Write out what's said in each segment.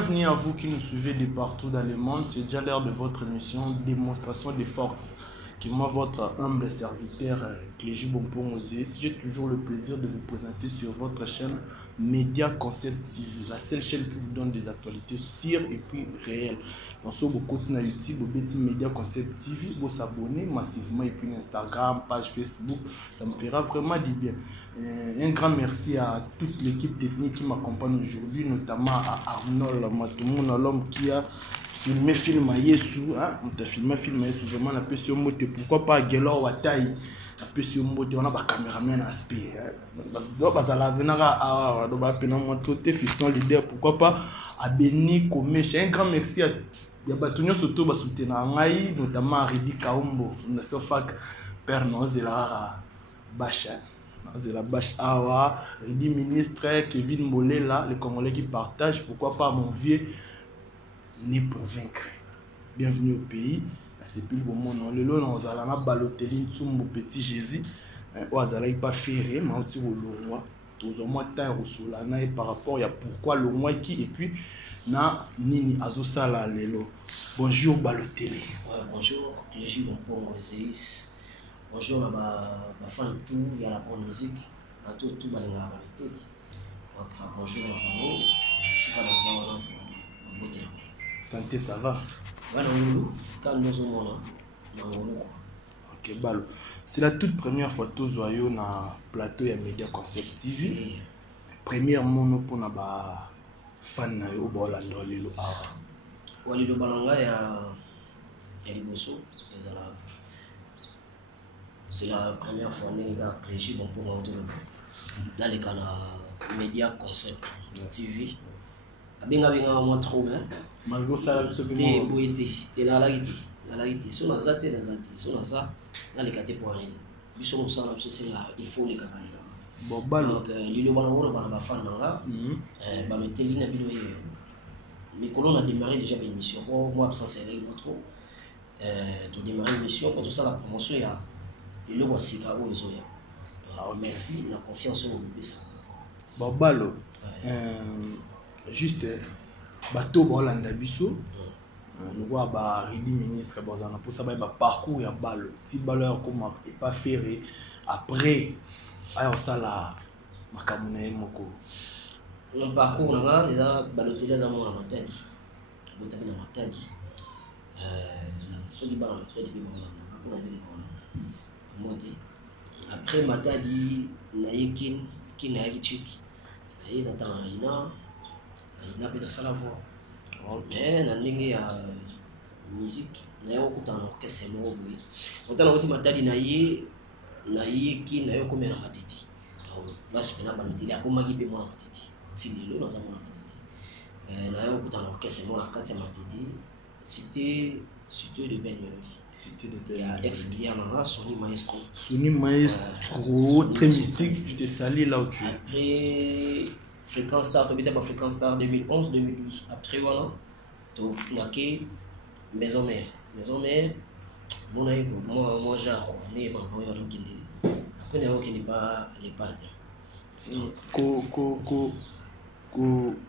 Bienvenue à vous qui nous suivez de partout dans le monde. C'est déjà l'heure de votre émission Démonstration de force. Qui moi, votre humble serviteur, Clégie Bompon Moses, j'ai toujours le plaisir de vous présenter sur votre chaîne Média Concept TV, la seule chaîne qui vous donne des actualités sûres et puis réelles. Dans ce beaucoup sur YouTube, vous mettez Média Concept TV, vous s'abonnez massivement et puis Instagram, page Facebook, ça me fera vraiment du bien. Un grand merci à toute l'équipe technique qui m'accompagne aujourd'hui, notamment à Arnold Matoumou, l'homme qui a filmé film à Yesu, on t'a filmé film à Yesu, vraiment la pression montée, pourquoi pas Gelor Wataï, la pression montée, on a pas caméraman aspect, parce que ça la venara à montrer fiston leader, pourquoi pas à Béni Komèche. Un grand merci à Yabatunyo Soto Basutena Ngai, notamment à Ridi Kaumbo, Fondation FAC, Père Nozelara Bacha. C'est la bâche Awa, Ridi ministre Kevin Molela, les Congolais qui partagent, pourquoi pas mon vieux né pour vaincre. Bienvenue au pays. C'est plus le moment. Le long, on a Balotelli, Tsumbo, Petit Jésus. On a pas ferré, mais on tire au Longwa. Tous au moins, temps au Solana et par rapport à pourquoi le Longwa qui et puis na Nini Azosala Lelo. Bonjour Balotelli. Ouais, bonjour, Clégie Bompon Moses. Bonjour à ma fan tout, il y a la bonne musique. À tout, tout, il y a la bonne. Donc, bonjour à vous. C'est pas dans un beauté. Santé, ça va? Ok, Balo. C'est la toute première photo Zoyo na plateau ya Média Concept TV. Première mono pour na ba fan na yo bolando lelo awa. Walilo balanga ya liboso ezala. C'est la première fois que j'ai Clégie Bompon dans le canal Média Concept TV. Abenga moi trop bien. Malgré ça, c'est bien. T'es la larité. Sur la zate, sur la ça, dans les catégories pour aller. Puis sur ça, il faut les caméras. Bon, ballon. Donc, l'île Banango, on va faire nanga. Bah, mais telle ligne vidéo. Mais quand on a démarré déjà l'émission, moi absent c'est pas trop. De démarrer l'émission, quand tout ça la promotion il y a et le voici là où ils ont. Merci, la confiance au bébé ça. Bon, ballon. Juste bateau Bolanda Bisso nous voit ba Ridi ministre Bozana pour ça ba parcours ya balle petit balleur comme et pas ferré après alors ça la makamuna moko le parcours là les a Balotelli za mo na matadi botabi na matadi na soli ba na matadi bi mo na pour na bi mo moti après matadi na yekin kina yichiki na yina tanga ina il n'a pas de la voix. Mais dans la musique, il y a beaucoup d'orchestre. On a dit matadi na ye ki na yo comme na matiti. Là c'est pas mal il a comme qui peut moi matiti. Si le lo dans mon matiti. Na yo beaucoup d'orchestre moi la carte matiti. C'était de belles mélodies. C'était de belles. Il y a ex qui a maman Sony Maestro. Sony Maestro très mystique, je te salue là où tu es. Après Fréquence Star, tu as Fréquence Star 2011-2012. Après, voilà, tu as Maison Mère. Maison Mère, moi, j'ai un après, qui n'est pas les padres.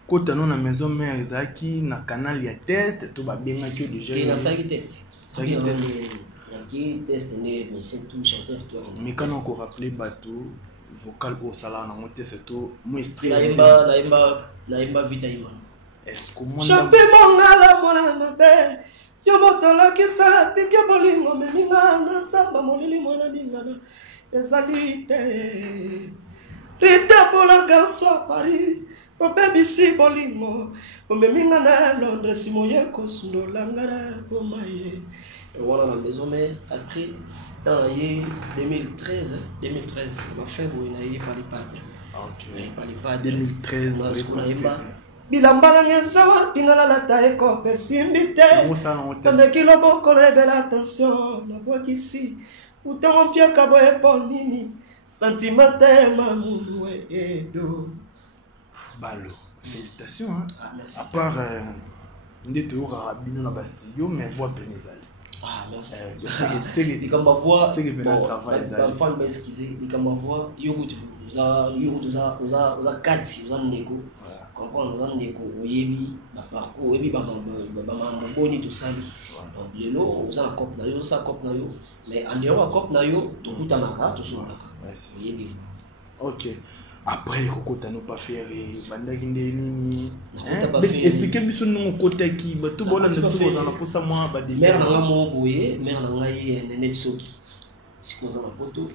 Quand tu as une Maison Mère, Zaki, na canal ya test, tu vas bien que déjà. Tu as ça qui teste. Ça qui teste, mais c'est tout chanteur. Mais quand on rappelle bateau, vocal au salon na monter c'est tout moi style naimba vita ima est-ce que moi chape mongala mona mabe yo motola kisa tike bolingo meminga na samba molili mona dingana ezali te rita bola gaso Paris o baby si bolingo o meminga na Londres simoye ko sundola ngara ko maye voilà la maison mais après dans 2013, ma femme il n'a pas les padres. Ok. Pas les padres. 2013. Bilamba na sawa pingala la taille ko pesimite. Comme kilo boko lebe l'attention, la voix ici. Ou ton pied kabo e ponini. Sentimental mamoulou et do. Balo. Félicitations hein. Ah, merci. À part ndete au rabino na Bastille, mais voix Benezali. Ah, merci. C'est comme ma voix. C'est que le travail. La femme m'a excusé. Comme ma voix, yogout, vous a kati, vous a nego. comprendre dans des oyebi la parcours oyebi ba boni tout ça donc lelo oza cop na yo ça cop na yo mais en dehors cop na yo to kutanaka to solaka oyebi OK après kokota no pas faire bandaki nini expliquer biso non kota ki bato bona ndeso za na posa moi ba de mère na mo boye mère na ngai nene soki sikoza na poto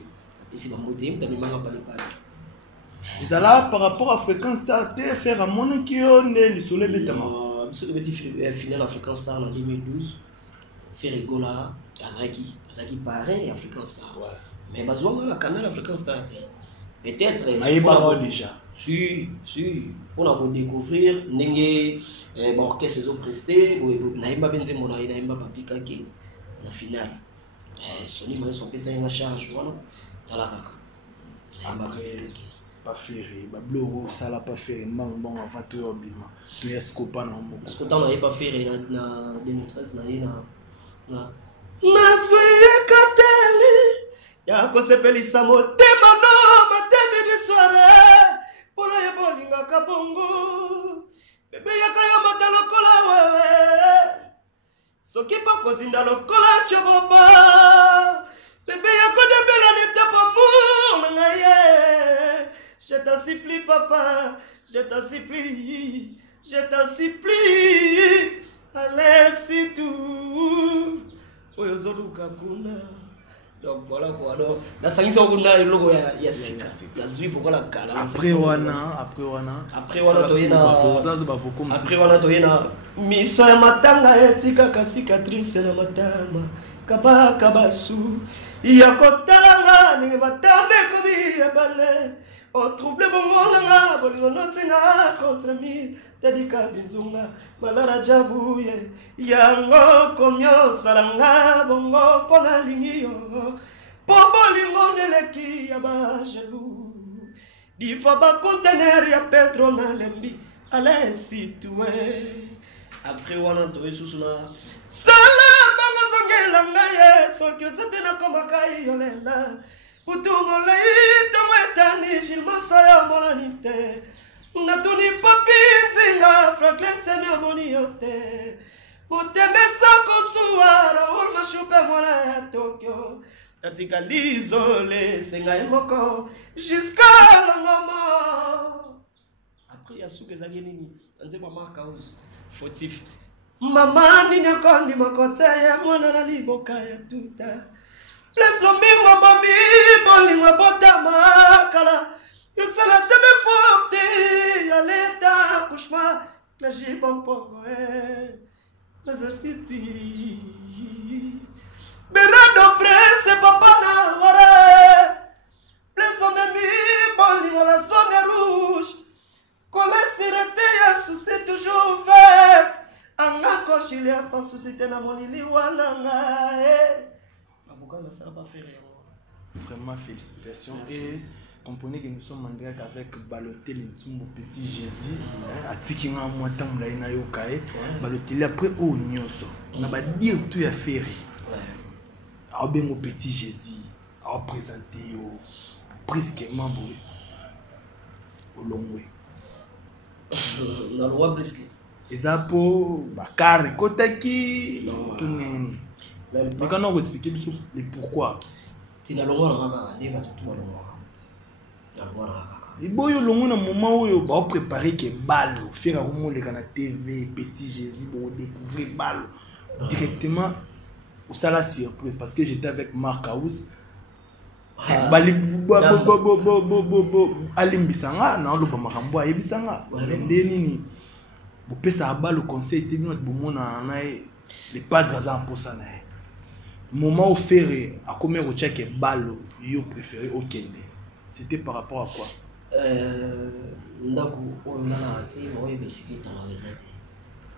et c'est ba modem ta mimanga pa les pas. Ils allaient par rapport à Fréquence Star, faire à mon qui on est le soleil bêtement. Le petit final à Fréquence Star en 2012, faire Gola, Azaki pareil à Fréquence Star. Mais besoin dans la canal à Fréquence Star. Peut-être. Aïe parole déjà. Si, on a beau découvrir, n'engé bon qu'est-ce qu'ils ont presté, naïma benzemo naïma papika qui la finale. Sony m'a son PC en charge voilà. Dans la caca. Pas ferré, ba bloro sala pas ferré, bon avant tout obligement. Tu es scopa na mo. Parce que tant n'avait pas ferré na 2013 na Nazuye kateli ya ko sepelisa motema no matemi de soirée pour la bolinga kabongo bebe yakaya matalo kola wewe soki pa kozinda lokola choboba bebe yakodembela neta pamour ngaye. Je t'en supplie, papa, je t'en supplie, allez, c'est tout. Donc voilà quoi, donc la sanction on a le logo ya sika, la suivre voilà kala. Après wana toyena miso ya matanga etika ka cicatrice na matama kabaka basu ya kotalanga ni matame kobi ya bale. O trouble bongonanga bolingonotenga contre mi tadika binzunga malara jabuye yango komyo salanga bongo pona lingiyo pobolingoneleki ya bajelu difa ba conteneur ya Pedro na lembi allez situé après wana to esusuna sala bango zongela ngaye soki osatena komakai yolela Utumo leito mwetani Gilma soya molanite Natuni papi nzinga Franklin semi amoni yote Muteme sako suara Urma shupe mwana ya Tokyo Natika l'isole Senga emoko Jusqu'à l'angoma Après yasuke zage nini Anze mama kauz Fotif Mama nini kondi makoteye Mwana na liboka ya tuta Bless lo mingo bomi, bolingo botama kala. Yosala tebe forte, yaleta kushma, la jibon pongo Mazafiti. Berado frese papa na ware. Bless lo memi, bolingo la zone rouge. Kole sirete ya souci toujours ouverte. Anga kochilia pa susite na monili wananga Vraiment félicitations. Et comprenez que nous sommes en direct avec Balotelli Ntumbo Petit Jésus. Atikinga mwata mulaina yokae. Balotelli après au nyoso. On va dire tout à faire. A ben au Petit Jésus. A présenter au presque membre au longwe. Dans le roi presque. Ezapo Bakari Kotaki Tuneni. Mais quand on va expliquer le pourquoi. Tina longo na ne ba tutu longo. Et boyo longo na moment où ba préparer que balle, faire un le na TV, Petit Jésus pour découvrir balle directement au sala surprise parce que j'étais avec Marc House. Bali alimbisanga na lo ba makambo ayebisanga. Ndeni ni bo pesa balle conseil te bino bomona na les padres en pour ça na. Moment où faire à combien au check ballo yo préféré au Kenya. C'était par rapport à quoi? Ndako on a été moi et biscuit dans les années.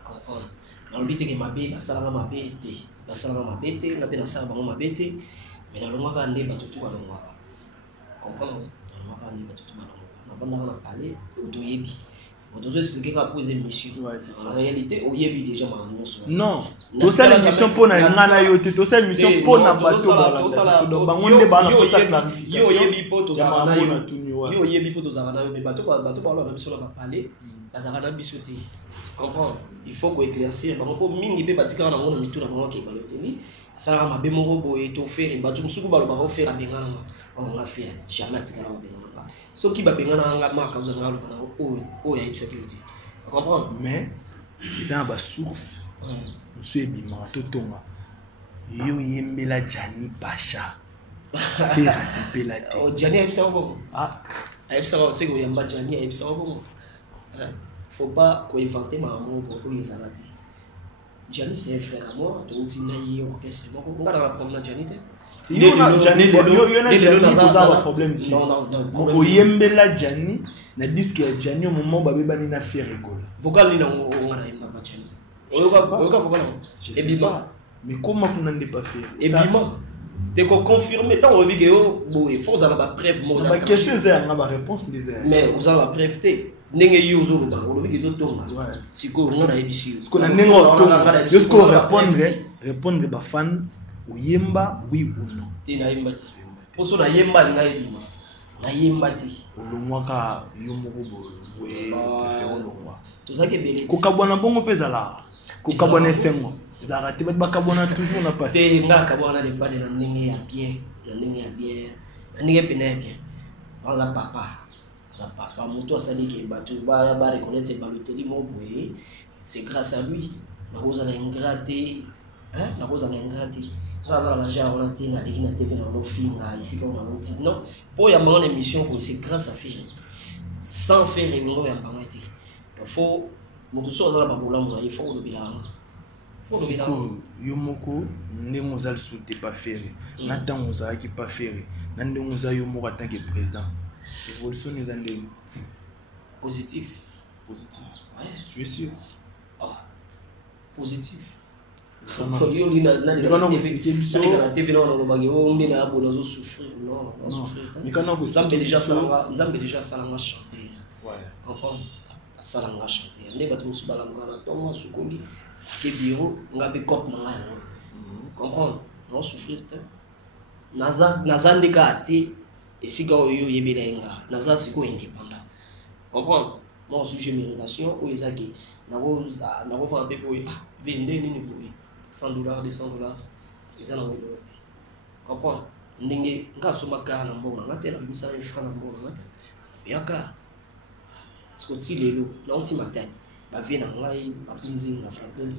Comprendre. Dans le but que ma bé basala ma bé té, basala ma bé té, na bé na sala bango ma bé té, mais dans le mois quand ne batutu ba longo. Comprendre. Dans le mois quand ne batutu ba longo. Na banda na parler to yebi. On doit expliquer qu'à poser monsieur. En réalité, on y est déjà non. Tout ça l'émission pour na ngana yo tout ça l'émission pour na bateau donc bangonde bana pour ça clarification. Yo yebi poto za bana yo. Yo yebi poto za bana yo mais bateau ba la mission la ba parler. azakana bisoté. Comprends? Il faut qu'on éclaircir. Par exemple, mingi pe batika na ngona mitu na bango ke Balotelli. Ça va mabe moko boye to faire batu musuku balo ba faire bengana nga. On va faire jamais tika na bengana nga. So ki ba bengana nga maka zo ngalo bana o ya sécurité. Tu comprends? Mais ils ont ba source. Monsieur Bima totonga. Yo yembela Jani Pacha. Faire sepela te. Oh Jani a ça bon. Ah, a ça c'est que yamba Jani a ça bon. Faut pas qu'on invente ma maman pour les alati. Jani c'est un frère à moi, donc il n'a eu orchestre. On va dans la promenade Jani. Il y a Jani, problème. Non. Oyembela Jani, na disque Jani au moment où Babani n'a fait rigole. Vocal ni on a imba Jani. Vocal. Et Bima. Mais comment on n'a pas fait? Et Bima. T'es confirmé tant on dit que bon il faut avoir la preuve. Ma question c'est la réponse des airs. Mais vous avez la preuve té. Nenge yuzo luba olobi ke totonga siko ngana ebisi siko na nengo totonga jusqu'au répondre ba fan uyemba oui ou non tina yemba ti poso na yemba nga ebima na yemba ti olongwaka yo moko boye préféré olongwa tozaki beleti ko kabwana bongo pezala ko kabwana sengo zara te ba kabwana toujours na passe te nga kabwana de pas de na nenge ya bien na nenge pena bien dans papa papa moto asali ke batu ba reconnaître Balotelli mo boye c'est grâce à lui na koza na ingraté na koza na ingraté ngala la genre on tina leki na TV na no film na ici comme on dit non pour ya mon émission ko c'est grâce à Ferry sans faire ngo ya mbangati il faut moto so za ba bola mo il faut le bilan yo moko ndenge ozali souté pas Ferry na tango ozalaki pas Ferry na ndenge ozali yo moko tant que président. Évolution nous en donne. Positif. Ouais. Tu es sûr? Ah. Positif. Non. déjà salanga chanter. Ouais. Comprendre? Salanga chanter. Ne batu musubalanga na tonga sukoli ke biro ngabe cop na nga. Comprendre? Non souffrir te. Naza ndeka ati et si quand yo yebelenga naza siko indépendant comprendre moi aussi j'ai mes relations où ezaki nako fa pe boy vende nini boy $100 $200 ezana ngolote comprendre ndenge nga soma ka na mbongo ngate na bimisa na franc na mbongo ngate yaka skoti lelo na ultima time ba vena ngai ba pinzi na Franklin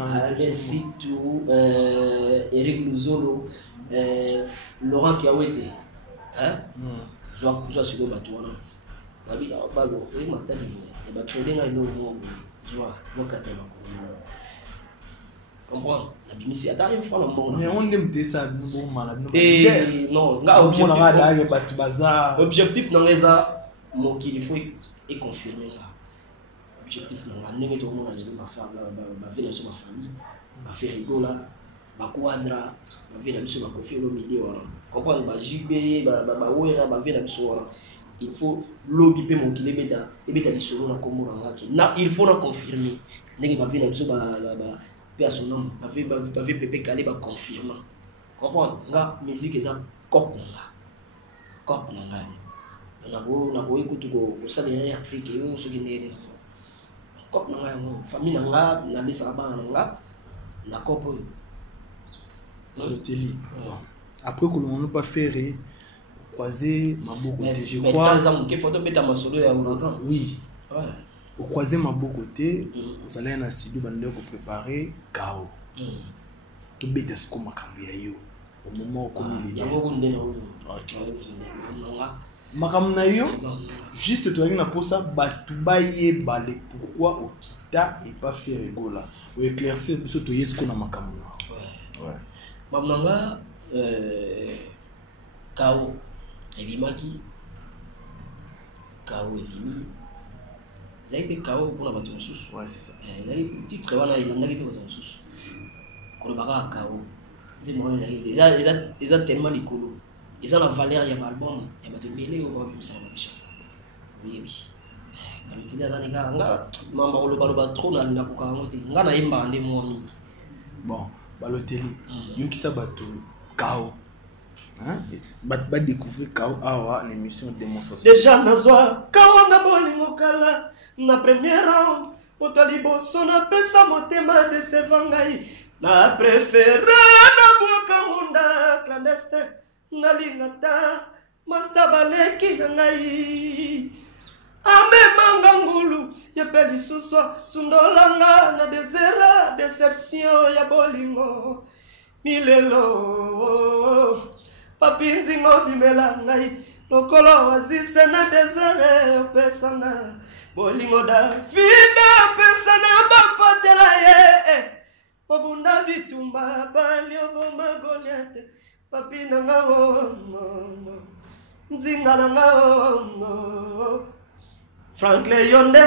Alessi tout Eric Luzolo Laurent Kiawete soit sur le bateau babi balo oui matali et bateau lenga ilo mo soit mo katela ko comprendre la bimisi atari une fois la mbongo mais on aime ça nous malade non nga objectif na ngeza mo ki il faut et confirmer là objectif na ndenge to mo na le ba fa ba vela sur ma famille ba faire rigola ba quadra ba vela biso ba confier le milieu wana comprendre ba JB ba wera ba vela biso wana il faut lobby pe mo ki le beta lisolo na kombo na ngaki na il faut na confirmer ndenge ba vela biso ba pe son nom ba ve pepe kale ba confirmer comprendre nga musique eza cop na nga na bo ikutu ko salela article yo so kinene cop na nga famille na nga na lesa ba na nga na cop Balotelli. Après que l'on n'a pas fait croiser Maboko côté, je crois. Mais photo beta masolo ya Ouragan. Oui. Ouais. Au croiser Maboko côté, vous allez dans un studio bandé pour préparer KO. Tout beta ce comme makambi ya yo. Au moment où comme il est. Ya ngo ndena o. Makamna yo juste toi na pour ça batu baye balé pourquoi okita et pas faire rigola. Ou éclaircir surtout yesko na makamna. Ouais. Mamanga KO ebimaki KO ebimi zaipe KO pour la bateau sous. Ouais, c'est ça. Il titre wana il ndaki pe bateau sous. Ko baka KO. Dis-moi ils ont tellement likolo. Ils ont la valeur ya album ya bateau belé au ba bisa na chassa. Oui. Balotelli azaneka nga mamba oloba trop na ko ka ngoti nga na yemba ande mo mingi. Bon Balotelli, yo kisa bato KO va découvrir Kao Awa, l'émission démonstration. Déjà nazwa Kao na bolingo kala na première round moto liboso na pesa motema de sevangai na préféré na boka munda clandestin na lingata master baleki na ngai ame mangangulu ya peli suswa sundolanga na desera déception ya bolingo milelo papinzi ngobimela ngai lokolo wazise na desere opesanga bolingo Davida pesa na bapatela ye obunda bitumba bali oboma Goliath papi na ngao nzinga na ngao Franklin yonde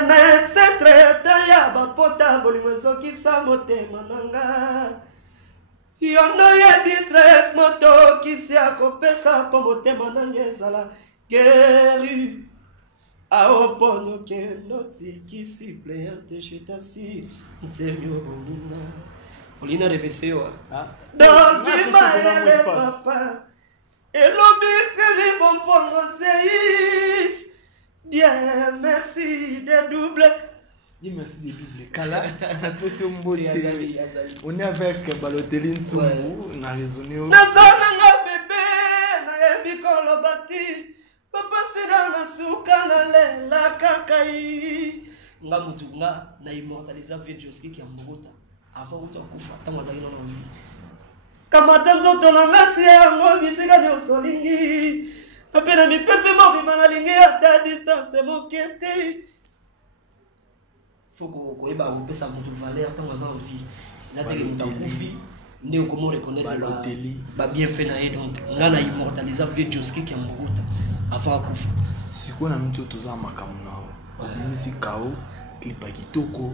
c'est traité ya bapota bolingo sokisa motema nanga yono yebi tres moto kisi akopesa po motema nanga ezala guerre aoponyo kendo tikisi pleante chetasi ntemyo bolina bolina reveseo dolvima papa elobi keri bompongo seis Dieu merci de double. Dis merci de double. Kala, on est avec Balotelli Ntsumbu, na raisonné. Nazana bébé, na ebikolo bati. Papa sina na suka na lela kakai. Nga mutu nga na immortaliser Vedjoski qui ambogota avant uto kufa tango azali na vie. Kama tanzo tonanga tia ngo bisika ni osolingi. Apena mi pese mo bimana lingi à distance mokete. Faut ko eba ko pesa mutu valeur tango azali vie. Zateke mutu kufi. Nde ko mo reconnaître ba bien fait na donc nga na immortaliser Vedjoski qui ambogota avant kufa. Siko na mtu toza makamu nao. Misi Kao clip kitoko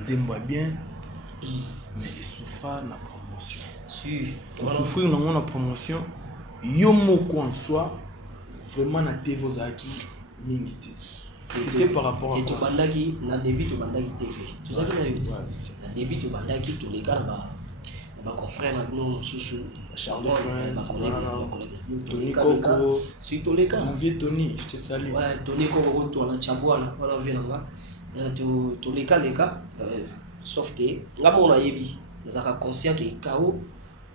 nzemba bien mais il souffra na promotion. Si on souffrir na la promotion yo moko en soi vraiment na TV ozaki mingité. C'était par rapport à to bandaki na début to bandaki TV. Tout ça que na yuti. Na début to bandaki to les gars ba confrère na nous sous Charbon ba collègue. Si to les gars mon vieux Tony, je te salue. Ouais, Tony ko to na Chabwana wala venanga. To les gars sauf que nga mona yebi nazaka conscient que Kao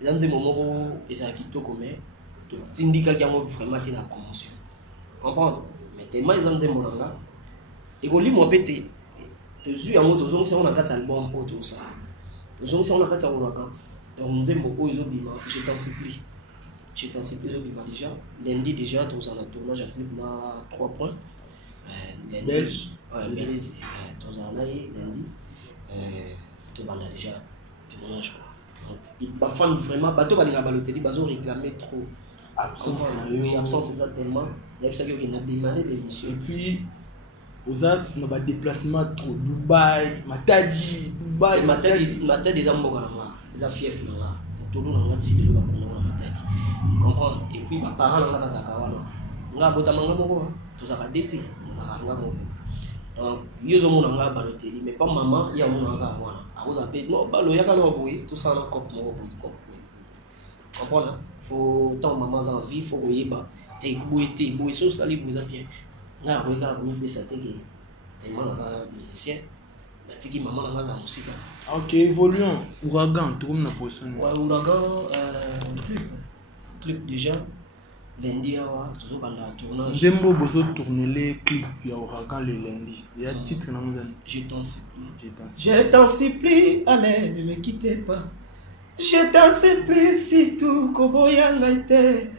nze momoko ezaki toko mais to tindika ki amo vraiment te na promotion. Comprendre? Mais tellement ils nze monanga et ko limo pété to zu yango to zongi on a 4 albums pour tout ça. To zongi on a 4 albums donc nze moko izo bima je t'en supplie izo bima déjà lundi déjà to ça na tournage à clip na 3 points belge belge to ça na lundi to banda déjà tournage quoi. Il va fan vraiment bateau va linga Balotelli bazo réclamer trop absence c'est ça tellement il y a ça qui a démarré l'émission et puis aux autres on va déplacement trop Dubaï Matadi des amboka là les fief là tout le monde a tiré le bakona Matadi comprendre et puis ba parents là bazaka wana nga botamanga moko to ça dété ça nga moko donc yo mona nga Balotelli mais pas maman ya mona nga wana akoza pe non balo ya kana boye tout ça na cop moko boye comprendre faut tant maman en vie faut yeba te boye so sali boza bien nga ko ka ko mi ça te que tellement dans un musicien la tiki maman nga za musique. OK, évoluons. Ouragan tout comme na position. Ouais, Ouragan clip déjà lundi toujours banda tournage. J'aime bozo tourner les clips ya Ouragan le lundi. Il y a titre na ngana. Je t'en supplie, allez, ne me quittez pas. Je t'en supplie si tout koboya ngaite.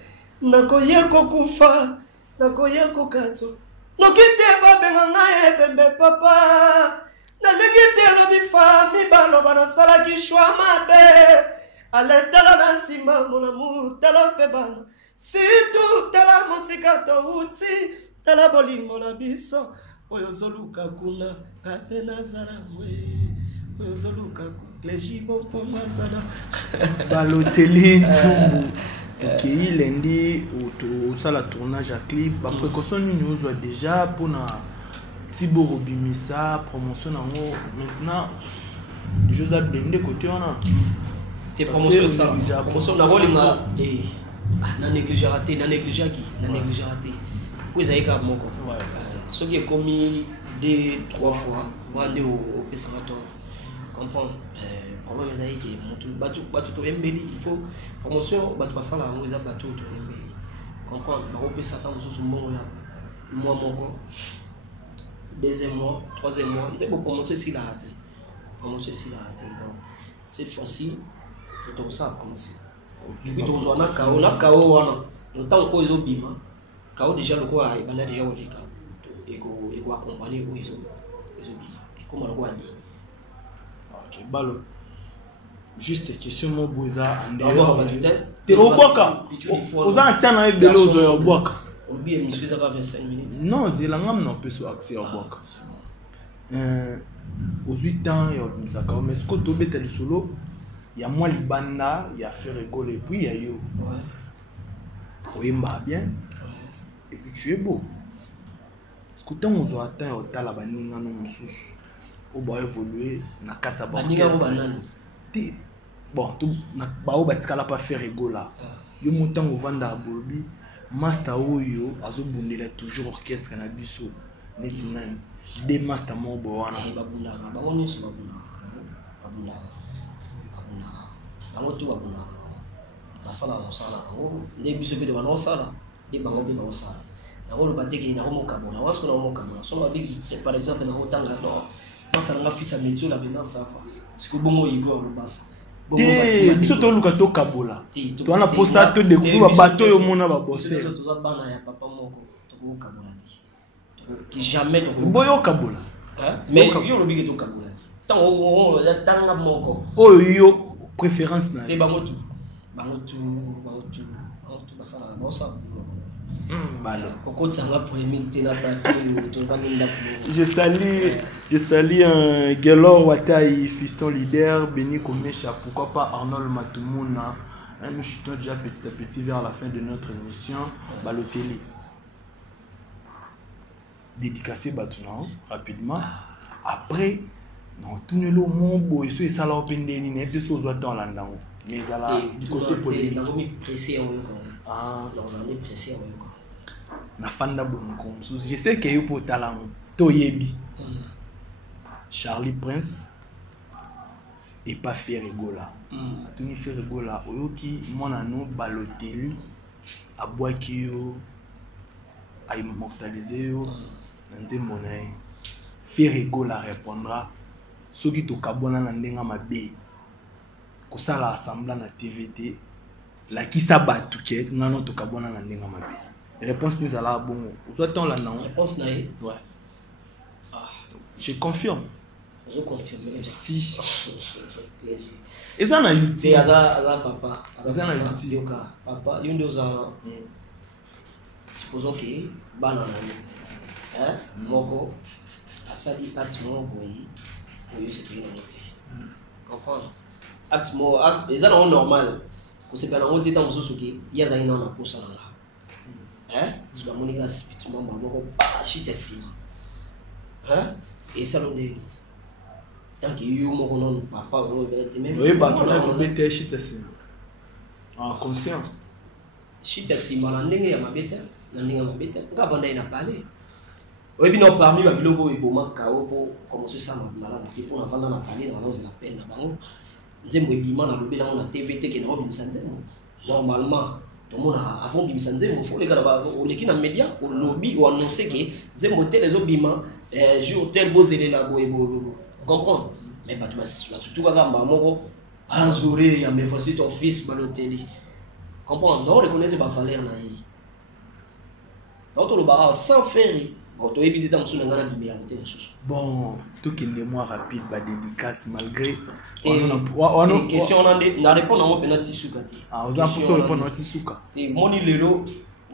Nakoya kokufa, nakoya kokatso. No kite ba benga ngae bembe papa. Na legite lo bifa mi balo bana sala ki shwa mabe. Ale tala na sima mon amour tala pe bana. Si tout tala musika to uti tala bolingo na biso. Oyo zoluka kuna kapena zara mwe. Oyo zoluka klejibo pomwa sana. Balotelli Ntsumbu. OK, lundi au ça la tournage à clip. Ba précaution nous a déjà pour na Thibaut Robimisa promotion nango maintenant Joseph Bende côté on a tes promotions ça promotion d'abord les na négligé raté na négligé qui na négligé raté puis ça y est comme mon ce qui est commis 2-3 fois moi on est au pesamateur comprendre problème ça y est qui monte bateau to embeli il faut promotion bateau passer là on est bateau to embeli comprendre ba on peut s'attendre sur bon ya moi mon deuxième mois troisième mois c'est pour promotion si la raté promotion si la raté donc cette fois-ci tout ça commencer puis tu vois na kao wana le temps ko izo bima kao déjà le quoi il bana déjà olika et ko accompagner ko izo bima et comment le quoi dit OK balo juste question mo boza d'abord ba tutel te oboka oza ntana ebelo ozo ya oboka obi émission ça va 25 minutes non zela ngam na peso accès oboka aux 8 ans ya msaka mais ce que to beta le solo ya moi libanda ya faire école et puis ya yo oyemba bien et puis tu es beau ce que tant on a atteint au tala baninga no mususu o ba évoluer na katsa ba bon tout na ba o batikala pas faire école là yo montant au vanda bolobi master oyo azobundela toujours orchestre na biso neti nani des master mo bo wana babundaka bango so babundaka bango tu babundaka basala osala bango ne biso pe de bango osala de bango pe bango osala nango lo bateki nango mokabola wasko nango mokabola so babiki c'est par exemple nango tanga to basala nga fisa métier la bena safa siko bongo yigo lo basa biso toluka tokabola towana posa to découvre bato yo mona babosser toza bana ya papa moko tokokabola ti qui jamais boyo kabola mais yo lobi ke tokabola ti tango tanga moko oyo yo préférence na te bango tu basala bosa balo koko tsanga premier te na plateau to kanunda je salue un Gelor Watai fiston leader Béni Komesha, pourquoi pas Arnold Matumuna. Nous chutons déjà petit à petit vers la fin de notre émission Balotelli dédicacé Batuna rapidement après non tout ne lo mon boy so ça la open deni net de so zoa là ndang mais ça là du côté politique na komi pressé en non on est pressé en na fanda bonko je sais que yo pour talent to yebi Charlie Prince et pas Ferregola tuni Ferregola oyoki mona no Balotelli abwaki yo a immortaliser yo nzembo na ye Ferregola répondra soki to kabona na ndenga mabe kosala assemblant na TVT la kisa batu ke ngano to kabona na ndenga mabe réponse nous ala bon ozotan la non réponse na ye ouais je confirme je confirme si et ça na YouTube c'est aza papa ça na YouTube yoka papa yundo za supposons que bana na moko asali atmo boyi oyo c'est bien noté comprendre atmo eza na normal ko se kana ngote tango sosuki yaza ina na posa na zuka monika spitement moko parachute sima et ça l'on tant que yo moko non papa on va même oui ba tona ko bete shite sima en conscient shite sima na ndenge ya mabeta na ndenge ya mabeta ngavanda ina parler oyebi no parmi ba biloko eboma kao po commencer ça malala te pour vanda na parler na onze la peine na bango nzembo ebima na lobela na TVT ke na obimisa nzembo normalement tout le monde avant bimisa nzembo faut les gars on les qui na média au lobby ou annoncer que nzembo tel les obima jour tel bozele la boyebo comprendre mais ba surtout kaka moko anzoré ya me voici ton fils Balotelli comprendre non reconnaître ba valeur na yi donc le bar sans faire bon to ebité tam suna ngana bimia côté mususu bon tout qui est moi rapide ba dédicace malgré on question na répondre à mon penalty sukati ah on a pour répondre à tisuka te moni lelo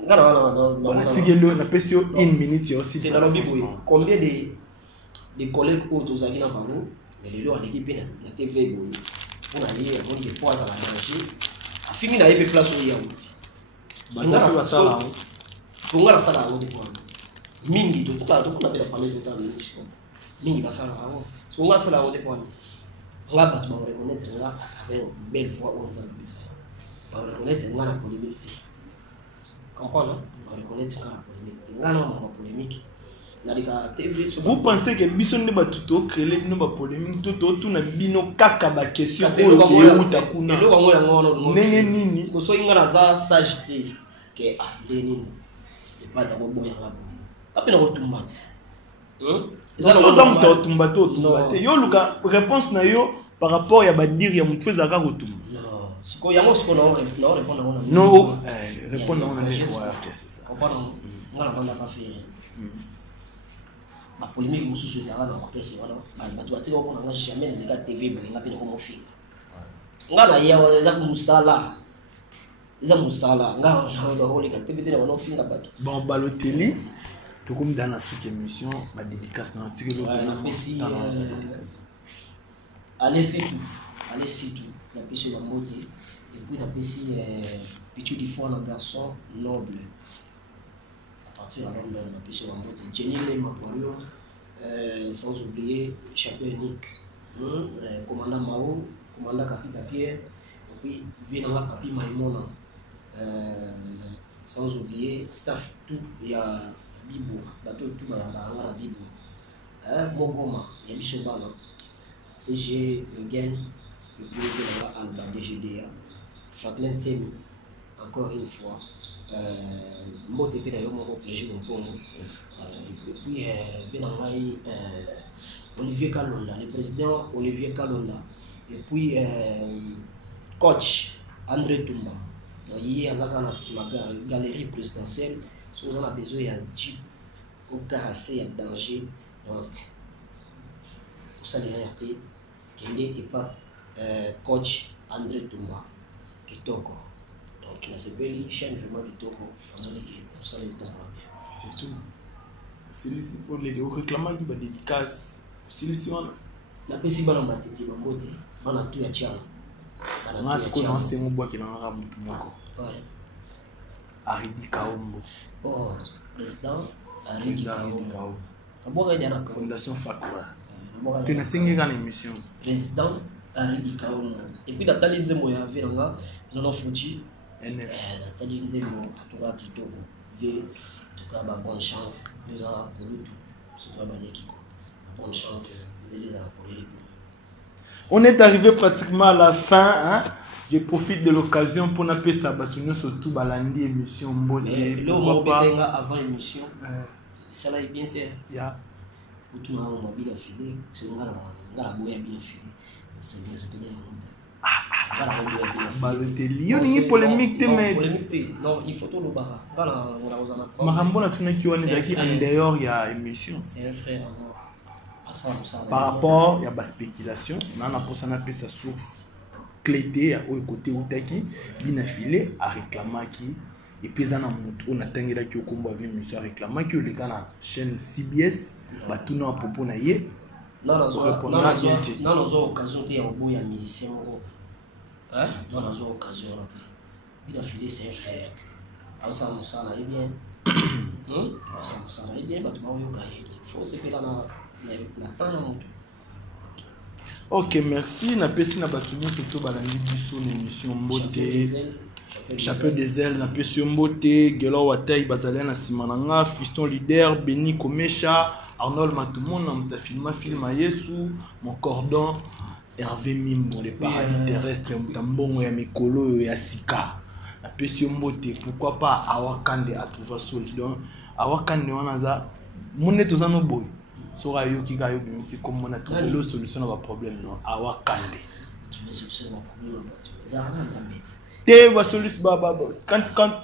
ngana na tigelo na pesio 1 minute aussi c'est dans le bibo combien de collègues autozaki na bango mais lelo en équipe na TV boy on a lié on est poids à la manger a fini na yé place au yaourt bazala sala ngala sala ngo kwa mingi to kwa to kuna bela parler de temps mingi basala ngo so ngala sala ngo kwa ngaba tu ba reconnaître nga à travers belle fois on t'a bisa ba reconnaître nga na polémique comprendre reconnaître la polémique vous pensez que biso ne ba tuto créer no ba polémique tout na bino kaka ba question o uta kuna elo bango la ngono nenge nini parce que so inga na za sage que nini pas d'abord boya ngabo apena rotumbati ça muta otumbate otumbate yo luka réponse na yo par rapport ya ba dire ya mutu za ka rotumba non siko yango siko na répondre non répondre on est c'est ça comprendre ngana vanda pas faire ma polémique mususu ezala na côté c'est voilà bato batiko ko na jamais na TV bolinga pe ko mofinga ngana ya za musala ngana ya ko le TV te na no finga bato bon Balotelli to comme dans la suite émission ma dédicace na tirelo na pesi allez c'est tout la pesi la moti et puis la pesi pichu di fois un garçon noble à partir alors de la pesi la moti Jenny Maporio sans oublier chapeau unique commandant Mao commandant Capita Pierre et puis Vinanga Papi Maimona sans oublier staff tout il y a Bibo bateau tout la Bibo Mogoma il y a Bisobana CG le gain et puis Alba DGDA Franklin Tsemi encore une fois Mote pe d'ailleurs mon plaisir pour et puis Benangai Olivier Kalonda le président Olivier Kalonda et puis coach André Toumba il y a une galerie présidentielle si vous en avez besoin il y a Jeep au caracé il y a danger donc pour ça les RT qui est pas coach André Toumba Kitoko donc il a ce bel chaîne vraiment Kitoko on a dit pour ça le temps c'est tout c'est ici pour les réclamants qui va dédicace c'est ici on la pesi bana batiti bambote bana tout ya tiana bana tout ko lancer mon bois qui na ramu tout moko ouais Aridi Kaombo oh président Aridi Kaombo aboga yana fondation Fakwa tu na singi kana émission président Aridi Kaombo et puis datali nzembo ya viranga nono fuji datali nzembo atoka kitoko ve toka ba bonne chance nous a kulutu surtout ba l'équipe bonne chance on est arrivé pratiquement à la fin hein? Je profite de l'occasion pour n'appeler ça Batunio surtout Balandi émission Mbode avant émission ça là est bien terre ya tout na mobile affilé sur ngala boya bien affilé c'est bien Balotelli yo ni polémique te mais non il faut tout le bara ngala ngala makambo na tuna kiwani zaki en dehors ya émission c'est un frère par rapport il y a des spéculations on a pour ça na sa source clété au côté utaki bien affilé à réclamer qui et puis ça on a tangela ki okombo avec monsieur à réclamer que le kana chaîne CBS ba tout na propos na yé non occasion te au ya musicien hein non occasion là bien affilé c'est un frère au ça musala et bien au ça musala et bien ba tu ba yo gagne faut se faire là ok merci na pesi na Batunio surtout balandi biso l'émission Mbote chapeau des ailes na pesi Mbote Gelo Watai bazalé na simananga Fiston leader Beni Komesha Arnold Matumona mtafilma filma Yesu mon cordon Hervé Mimbo les paradis terrestres mtambongo ya mikolo ya sika na pesi Mbote pourquoi pas Awakande a trouvé solide Awakande wana za mune tozano boy sora yoki ga yobi misi comme on a trouvé la solution à un problème non Awakande trouver solution à problème ça va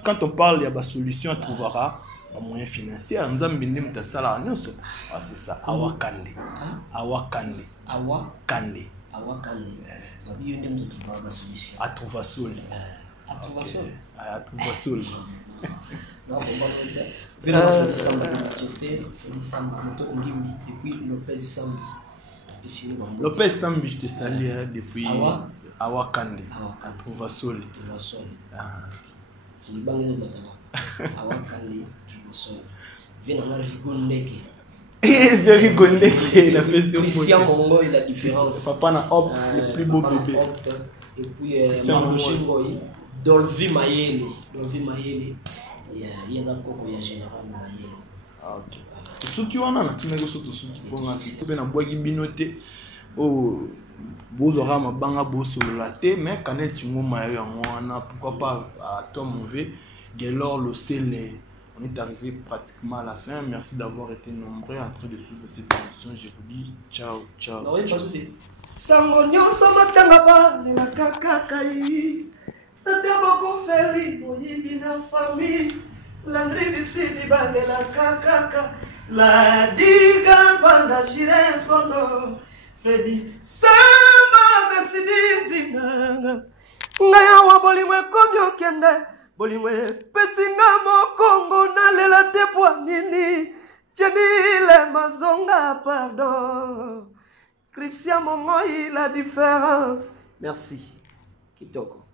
quand on parle il y a solution à trouver un moyen financier nzambe ndem ta sala nyonso c'est ça Awakande babi ndem to trouver la solution à trouver sol non Lopez Sambi je te salue depuis Awakande trouva sol Very Gondeke la question Christian Mongo il a différence papa na hop le plus beau bébé et puis Dolvi Mayele Il y a un coco général dans la yellow. Ah, ok. Soki wana na kimeko soto soki ponga si pe na boaki binote o bozora mabanga bosolola te mais kaneti ngoma yango wana pourquoi pas à toi mauvais Gaylor le sel on est arrivé pratiquement à la fin. Merci d'avoir été nombreux en train de suivre cette émission. Je vous dis ciao ciao. Non, oui, pas souci. Sango nyonso matanga ba lela kakakai. Tata boko feli moyibi na famille. Landri bisidi ba lela kakaka. La diga vanda shires kondo. Freddy Samba merci dinzinga. Ngaya wa bolimwe komyo kende. Bolimwe pesinga mokongo na lela te nini. Jenile mazonga pardon. Christian Mongoï la différence. Merci. Kitoko.